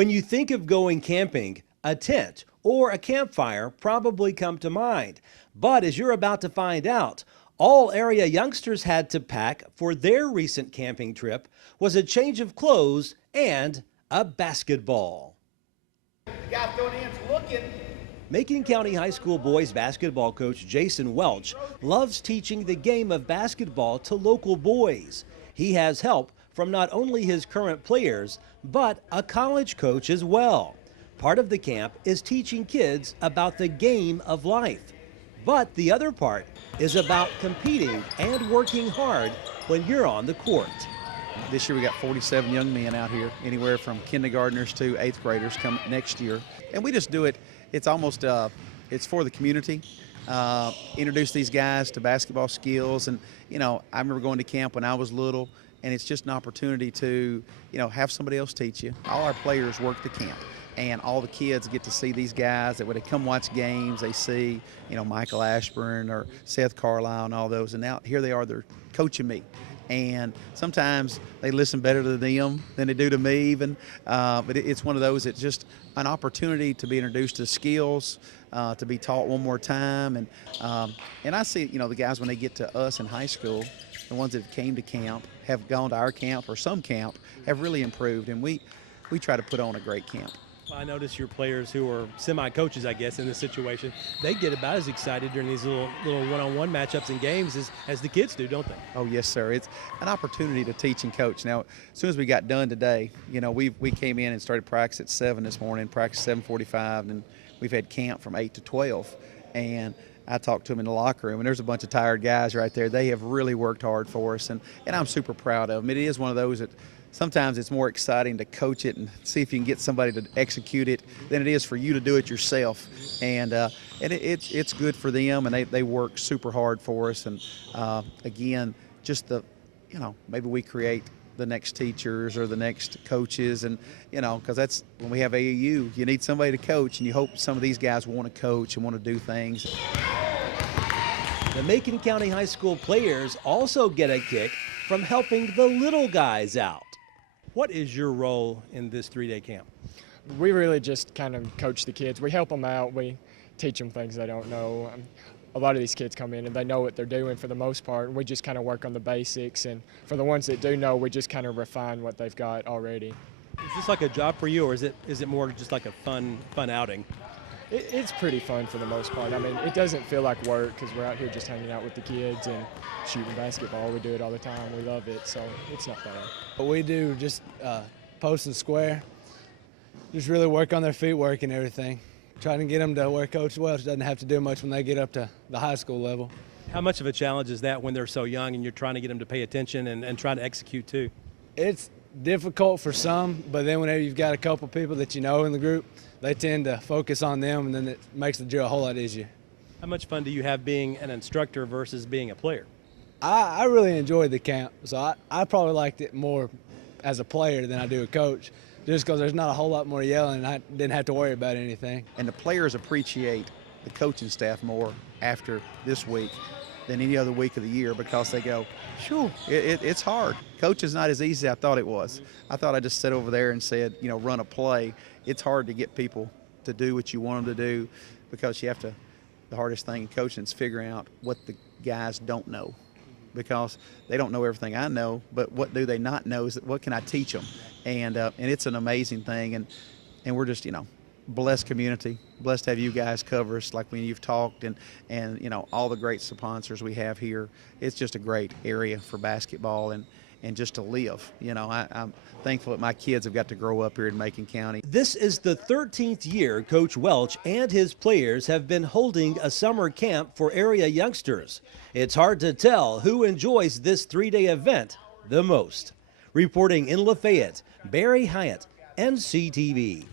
When you think of going camping, a tent or a campfire probably come to mind. But as you're about to find out, all area youngsters had to pack for their recent camping trip was a change of clothes and a basketball. The guy throwing hands looking. Macon County High School boys basketball coach Jason Welch loves teaching the game of basketball to local boys. He has help from not only his current players, but a college coach as well. Part of the camp is teaching kids about the game of life. But the other part is about competing and working hard when you're on the court. This year we got 47 young men out here, anywhere from kindergartners to 8th graders come next year. And we just do it, it's almost, it's for the community. Introduce these guys to basketball skills. And, you know, I remember going to camp when I was little, and it's just an opportunity to, you know, have somebody else teach you. All our players work the camp, and all the kids get to see these guys that when they come watch games, they see, you know, Michael Ashburn or Seth Carlisle and all those, and now here they are, they're coaching me. And sometimes they listen better to them than they do to me even, but it's one of those, it's just an opportunity to be introduced to skills, to be taught one more time. And I see, you know, the guys when they get to us in high school, the ones that came to camp, have gone to our camp or some camp, have really improved, and we try to put on a great camp. I notice your players who are semi-coaches, I guess, in this situation, they get about as excited during these little one-on-one matchups and games as the kids do, don't they? Oh, yes, sir. It's an opportunity to teach and coach. Now, as soon as we got done today, you know, we came in and started practice at 7 this morning, practice 7:45, and we've had camp from 8 to 12. And I talked to them in the locker room, and there's a bunch of tired guys right there. They have really worked hard for us, and I'm super proud of them. It is one of those that sometimes it's more exciting to coach it and see if you can get somebody to execute it than it is for you to do it yourself. And it's good for them, and they work super hard for us. And again, just the, you know, maybe we create the next teachers or the next coaches, and you know, because that's when we have AAU, you need somebody to coach, and you hope some of these guys want to coach and want to do things. The Macon County High School players also get a kick from helping the little guys out. What is your role in this 3-day camp? We really just kind of coach the kids. We help them out. We teach them things they don't know. A lot of these kids come in and they know what they're doing for the most part, and we just kind of work on the basics. And for the ones that do know, we just kind of refine what they've got already. Is this like a job for you, or is it more just like a fun outing? It's pretty fun for the most part. I mean, it doesn't feel like work because we're out here just hanging out with the kids and shooting basketball. We do it all the time. We love it, so it's not bad. What we do, just post and square, just really work on their footwork and everything. Trying to get them to where Coach Welch doesn't have to do much when they get up to the high school level. How much of a challenge is that when they're so young and you're trying to get them to pay attention and trying to execute too? It's difficult for some, but then whenever you've got a couple people that you know in the group, they tend to focus on them, and then it makes the drill a whole lot easier. How much fun do you have being an instructor versus being a player? I really enjoyed the camp, so I probably liked it more as a player than I do a coach, just because there's not a whole lot more yelling and I didn't have to worry about anything. And the players appreciate the coaching staff more after this week than any other week of the year, because they go, sure, it's hard. Coaching's not as easy as I thought it was. I thought I just sat over there and said, you know, run a play. It's hard to get people to do what you want them to do, because you have to, the hardest thing in coaching is figuring out what the guys don't know, because they don't know everything I know, but what do they not know is what can I teach them? And it's an amazing thing, and we're just, you know, blessed community, blessed to have you guys cover us like when you've talked, and you know, all the great sponsors we have here. It's just a great area for basketball and just to live. You know, I'm thankful that my kids have got to grow up here in Macon County. This is the 13th year Coach Welch and his players have been holding a summer camp for area youngsters. It's hard to tell who enjoys this 3-day event the most. Reporting in Lafayette, Barry Hyatt, NCTV.